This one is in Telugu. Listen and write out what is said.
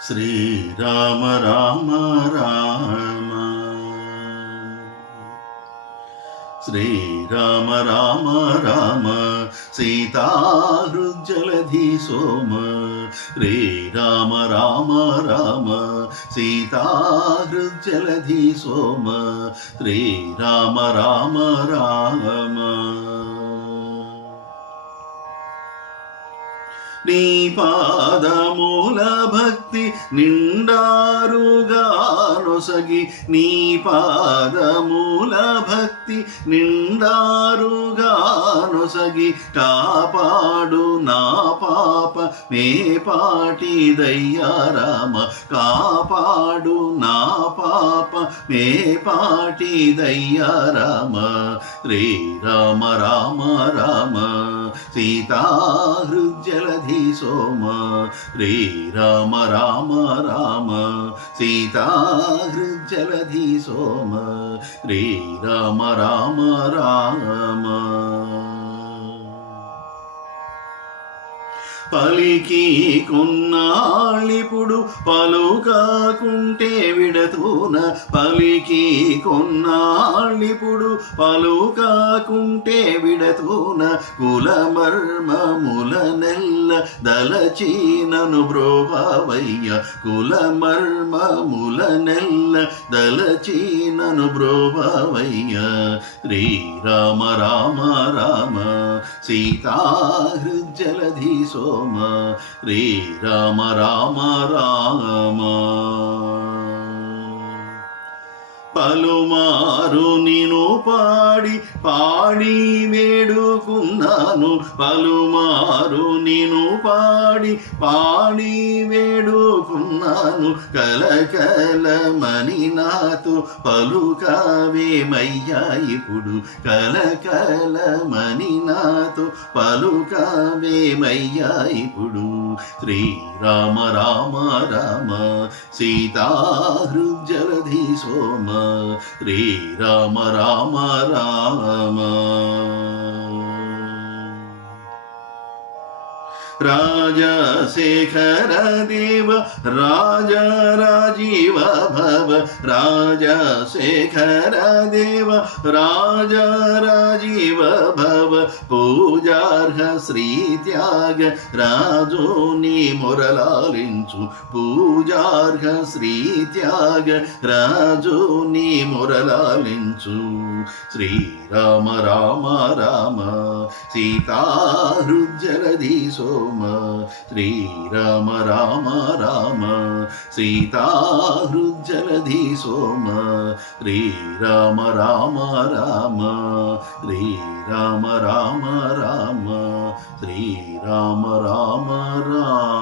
శ్రీరామ రామ రామ శ్రీరామ రామ రామ సీతాహృజలధి సోమ శ్రీరామ రామ రామ సీతాహృజలధి సోమ శ్రీరామ రామ రామ నీ పాదమూల భక్తి నిండారుగా నొసగి నీ పాదమూల భక్తి నిండారుగా నొసగి కాపాడు నా పాప మే పాటి దయ్యారామ కాపాడు నా పాప మే పాటి దయ్యారామ శ్రీరామ రామ రామ సీతాహృజలధి సోమ శ్రీరామ రామ రామ. సీతాహృజలధి సోమ శ్రీరామ రామ రామ. పలికి కొన్నాళ్ళిప్పుడు పలుకాకుంటే విడతూన పలికి కొన్నాళ్ళిప్పుడు పలుకాకుంటే విడతూన కులమర్మముల నెల్ల దలచీనను బ్రోవయ్య కులమర్మముల నెల్ల దలచీనను బ్రోవయ్య శ్రీరామ రామ రామ సీతా సీతాహృజలధి రామ రే రామ రామ రామ. పలుమారు నిను పాడి పాడి వేడుకున్నాను పలుమారు నిను పాడి పాడి పాడి వేడుకున్నాను. కలకలమని నాతో పలుకావేమయ్యా ఇప్పుడు. కలకలమని నాతో పలుకావేమయ్యా ఇప్పుడు. శ్రీరామ రామ రామ సీతాహృజలధి సోమ. శ్రీరామ రామ రామ राजशेखर देव, राजा राजीव भव। राजशेखर देव, राजा राजीव भव। पूजार्ह श्रीत्याग राजोनि मुरलालिञ्चु पूजार्ह श्रीत्याग राजोनि मुरलालिञ्चु श्रीराम राम राम। రామ సోమ శ్రీరామ రామ రామ. సీతాహృజలధి సోమ శ్రీరామ రామ రామ. శ్రీరామ రామ రామ. శ్రీరామ రామ రామ.